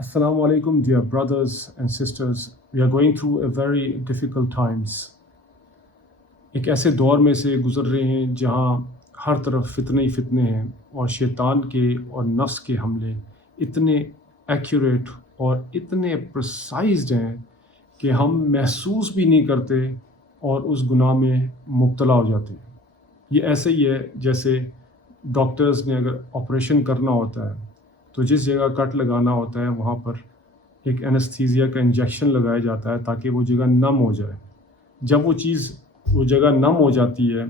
Assalamu alaikum, dear brothers and sisters. We are going through a very difficult times. ایک ایسے دور میں سے گزر رہے ہیں جہاں ہر طرف فتنے ہی فتنے ہیں اور شیطان کے اور نفس کے حملے اتنے ایکوریٹ اور اتنے پرسائزڈ ہیں کہ ہم محسوس بھی نہیں کرتے اور اس گناہ میں مبتلا ہو جاتے ہیں۔ یہ ایسے ہی ہے جیسے ڈاکٹرز نے اگر آپریشن کرنا ہوتا ہے تو جس جگہ کٹ لگانا ہوتا ہے وہاں پر ایک اینستھیزیا کا انجیکشن لگایا جاتا ہے تاکہ وہ جگہ نم ہو جائے۔ جب وہ جگہ نم ہو جاتی ہے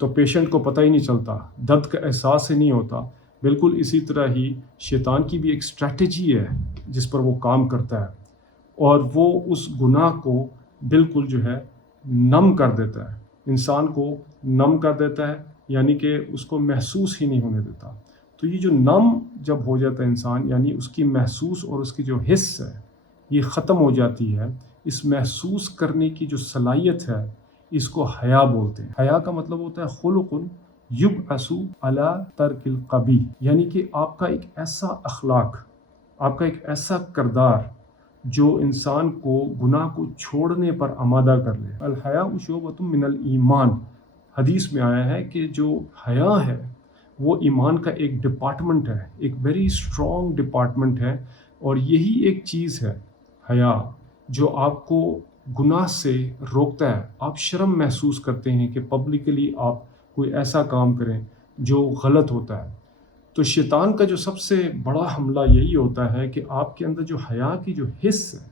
تو پیشنٹ کو پتہ ہی نہیں چلتا، درد کا احساس ہی نہیں ہوتا۔ بالکل اسی طرح ہی شیطان کی بھی ایک اسٹریٹجی ہے جس پر وہ کام کرتا ہے، اور وہ اس گناہ کو بالکل نم کر دیتا ہے، انسان کو نم کر دیتا ہے، یعنی کہ اس کو محسوس ہی نہیں ہونے دیتا۔ تو یہ جو نم جب ہو جاتا ہے انسان، یعنی اس کی محسوس اور اس کی جو حس ہے یہ ختم ہو جاتی ہے۔ اس محسوس کرنے کی جو صلاحیت ہے اس کو حیا بولتے ہیں۔ حیا کا مطلب ہوتا ہے خلق یبعث علی ترک القبیح، یعنی کہ آپ کا ایک ایسا اخلاق، آپ کا ایک ایسا کردار جو انسان کو گناہ کو چھوڑنے پر آمادہ کر لے۔ الحیاء شعبۃ من الایمان، حدیث میں آیا ہے کہ جو حیا ہے وہ ایمان کا ایک ڈپارٹمنٹ ہے، ایک ویری اسٹرانگ ڈپارٹمنٹ ہے، اور یہی ایک چیز ہے حیا جو آپ کو گناہ سے روکتا ہے۔ آپ شرم محسوس کرتے ہیں کہ پبلکلی آپ کوئی ایسا کام کریں جو غلط ہوتا ہے۔ تو شیطان کا جو سب سے بڑا حملہ یہی ہوتا ہے کہ آپ کے اندر جو حیا کی جو حس ہے،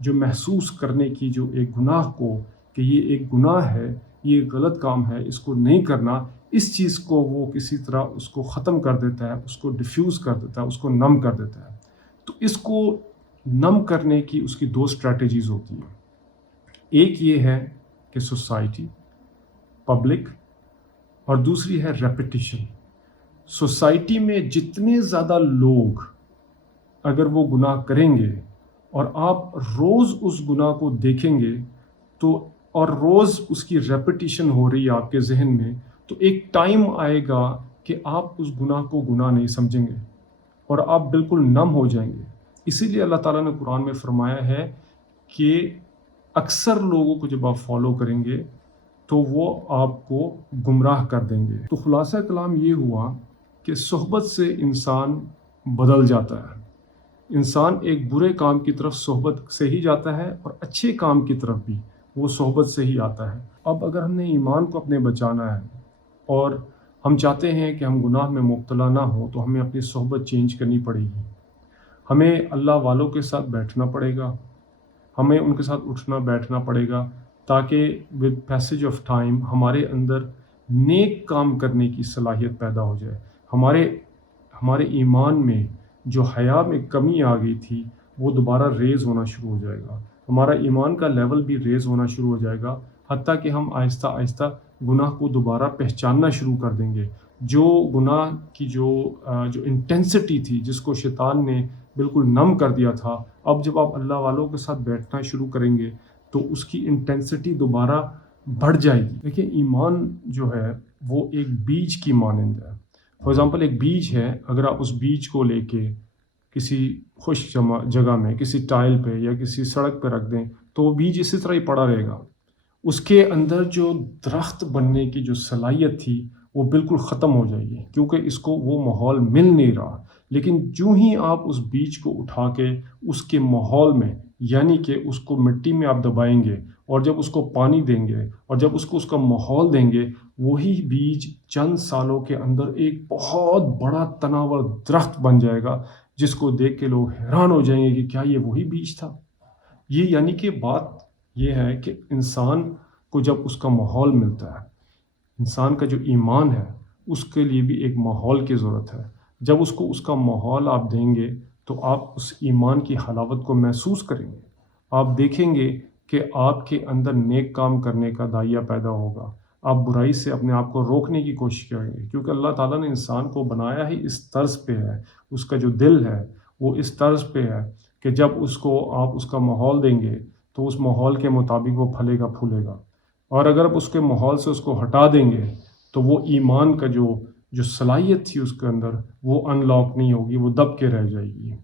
جو محسوس کرنے کی جو ایک گناہ کو کہ یہ ایک گناہ ہے، یہ غلط کام ہے، اس کو نہیں کرنا، اس چیز کو وہ کسی طرح اس کو ختم کر دیتا ہے، اس کو ڈیفیوز کر دیتا ہے، اس کو نم کر دیتا ہے۔ تو اس کو نم کرنے کی اس کی دو اسٹریٹجیز ہوتی ہیں۔ ایک یہ ہے کہ سوسائٹی، پبلک، اور دوسری ہے ریپیٹیشن۔ سوسائٹی میں جتنے زیادہ لوگ اگر وہ گناہ کریں گے اور آپ روز اس گناہ کو دیکھیں گے تو اور روز اس کی ریپیٹیشن ہو رہی ہے آپ کے ذہن میں، تو ایک ٹائم آئے گا کہ آپ اس گناہ کو گناہ نہیں سمجھیں گے اور آپ بالکل نم ہو جائیں گے۔ اسی لیے اللہ تعالیٰ نے قرآن میں فرمایا ہے کہ اکثر لوگوں کو جب آپ فالو کریں گے تو وہ آپ کو گمراہ کر دیں گے۔ تو خلاصہ کلام یہ ہوا کہ صحبت سے انسان بدل جاتا ہے۔ انسان ایک برے کام کی طرف صحبت سے ہی جاتا ہے اور اچھے کام کی طرف بھی وہ صحبت سے ہی آتا ہے۔ اب اگر ہم نے ایمان کو اپنے بچانا ہے اور ہم چاہتے ہیں کہ ہم گناہ میں مبتلا نہ ہوں تو ہمیں اپنی صحبت چینج کرنی پڑے گی۔ ہمیں اللہ والوں کے ساتھ بیٹھنا پڑے گا، ہمیں ان کے ساتھ اٹھنا بیٹھنا پڑے گا تاکہ ود پیسج آف ٹائم ہمارے اندر نیک کام کرنے کی صلاحیت پیدا ہو جائے۔ ہمارے ایمان میں جو حیا میں کمی آ گئی تھی وہ دوبارہ ریز ہونا شروع ہو جائے گا، ہمارا ایمان کا لیول بھی ریز ہونا شروع ہو جائے گا، حتیٰ کہ ہم آہستہ آہستہ گناہ کو دوبارہ پہچاننا شروع کر دیں گے۔ جو گناہ کی جو انٹینسٹی تھی جس کو شیطان نے بالکل نم کر دیا تھا، اب جب آپ اللہ والوں کے ساتھ بیٹھنا شروع کریں گے تو اس کی انٹینسٹی دوبارہ بڑھ جائے گی۔ دیکھیں ایمان جو ہے وہ ایک بیج کی مانند ہے۔ فار ایگزامپل ایک بیج ہے، اگر آپ اس بیج کو لے کے کسی خشک جگہ میں کسی ٹائل پہ یا کسی سڑک پہ رکھ دیں تو وہ بیج اسی طرح ہی پڑا رہے گا۔ اس کے اندر جو درخت بننے کی جو صلاحیت تھی وہ بالکل ختم ہو جائے گی کیونکہ اس کو وہ ماحول مل نہیں رہا۔ لیکن جو ہی آپ اس بیج کو اٹھا کے اس کے ماحول میں، یعنی کہ اس کو مٹی میں آپ دبائیں گے اور جب اس کو پانی دیں گے اور جب اس کو اس کا ماحول دیں گے، وہی بیج چند سالوں کے اندر ایک بہت بڑا تناور درخت بن جائے گا جس کو دیکھ کے لوگ حیران ہو جائیں گے کہ کیا یہ وہی بیج تھا۔ یہ یعنی کہ بات یہ ہے کہ انسان کو جب اس کا ماحول ملتا ہے، انسان کا جو ایمان ہے اس کے لیے بھی ایک ماحول کی ضرورت ہے۔ جب اس کو اس کا ماحول آپ دیں گے تو آپ اس ایمان کی حلاوت کو محسوس کریں گے۔ آپ دیکھیں گے کہ آپ کے اندر نیک کام کرنے کا داعیہ پیدا ہوگا، آپ برائی سے اپنے آپ کو روکنے کی کوشش کریں گے، کیونکہ اللہ تعالیٰ نے انسان کو بنایا ہی اس طرز پہ ہے، اس کا جو دل ہے وہ اس طرز پہ ہے کہ جب اس کو آپ اس کا ماحول دیں گے تو اس ماحول کے مطابق وہ پھلے گا پھولے گا، اور اگر آپ اس کے ماحول سے اس کو ہٹا دیں گے تو وہ ایمان کا جو صلاحیت تھی اس کے اندر وہ ان لاک نہیں ہوگی، وہ دب کے رہ جائے گی۔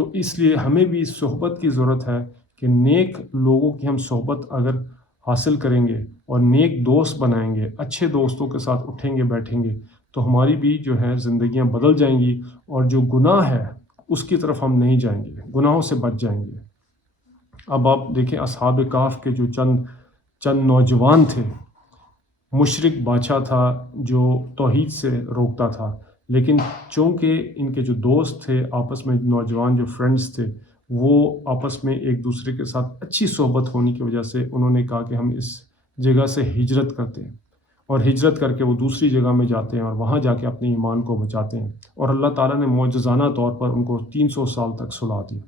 تو اس لیے ہمیں بھی صحبت کی ضرورت ہے کہ نیک لوگوں کی ہم صحبت اگر حاصل کریں گے اور نیک دوست بنائیں گے، اچھے دوستوں کے ساتھ اٹھیں گے بیٹھیں گے، تو ہماری بھی جو ہے زندگیاں بدل جائیں گی، اور جو گناہ ہے اس کی طرف ہم نہیں جائیں گے، گناہوں سے بچ جائیں گے۔ اب آپ دیکھیں اصحاب کہف کے جو چند نوجوان تھے، مشرک بادشاہ تھا جو توحید سے روکتا تھا، لیکن چونکہ ان کے جو دوست تھے آپس میں، نوجوان جو فرینڈز تھے، وہ آپس میں ایک دوسرے کے ساتھ اچھی صحبت ہونے کی وجہ سے انہوں نے کہا کہ ہم اس جگہ سے ہجرت کرتے ہیں، اور ہجرت کر کے وہ دوسری جگہ میں جاتے ہیں اور وہاں جا کے اپنے ایمان کو بچاتے ہیں، اور اللہ تعالیٰ نے معجزانہ طور پر ان کو 300 سال تک سلا دیا،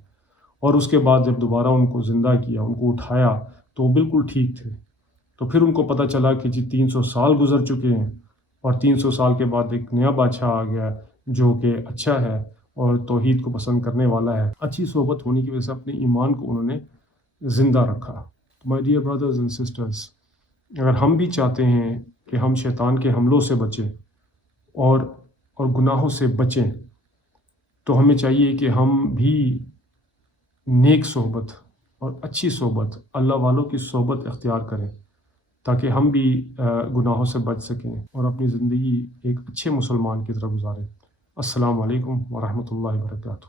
اور اس کے بعد جب دوبارہ ان کو زندہ کیا، ان کو اٹھایا، تو وہ بالکل ٹھیک تھے۔ تو پھر ان کو پتہ چلا کہ جی 300 سال گزر چکے ہیں، اور 300 سال کے بعد ایک نیا بادشاہ آ گیا جو کہ اچھا ہے اور توحید کو پسند کرنے والا ہے۔ اچھی صحبت ہونے کی وجہ سے اپنے ایمان کو انہوں نے زندہ رکھا۔ My dear brothers and sisters, اگر ہم بھی چاہتے ہیں کہ ہم شیطان کے حملوں سے بچیں اور گناہوں سے بچیں، تو ہمیں چاہیے کہ ہم بھی نیک صحبت اور اچھی صحبت، اللہ والوں کی صحبت اختیار کریں، تاکہ ہم بھی گناہوں سے بچ سکیں اور اپنی زندگی ایک اچھے مسلمان کی طرح گزاریں۔ السلام علیکم ورحمۃ اللہ وبرکاتہ۔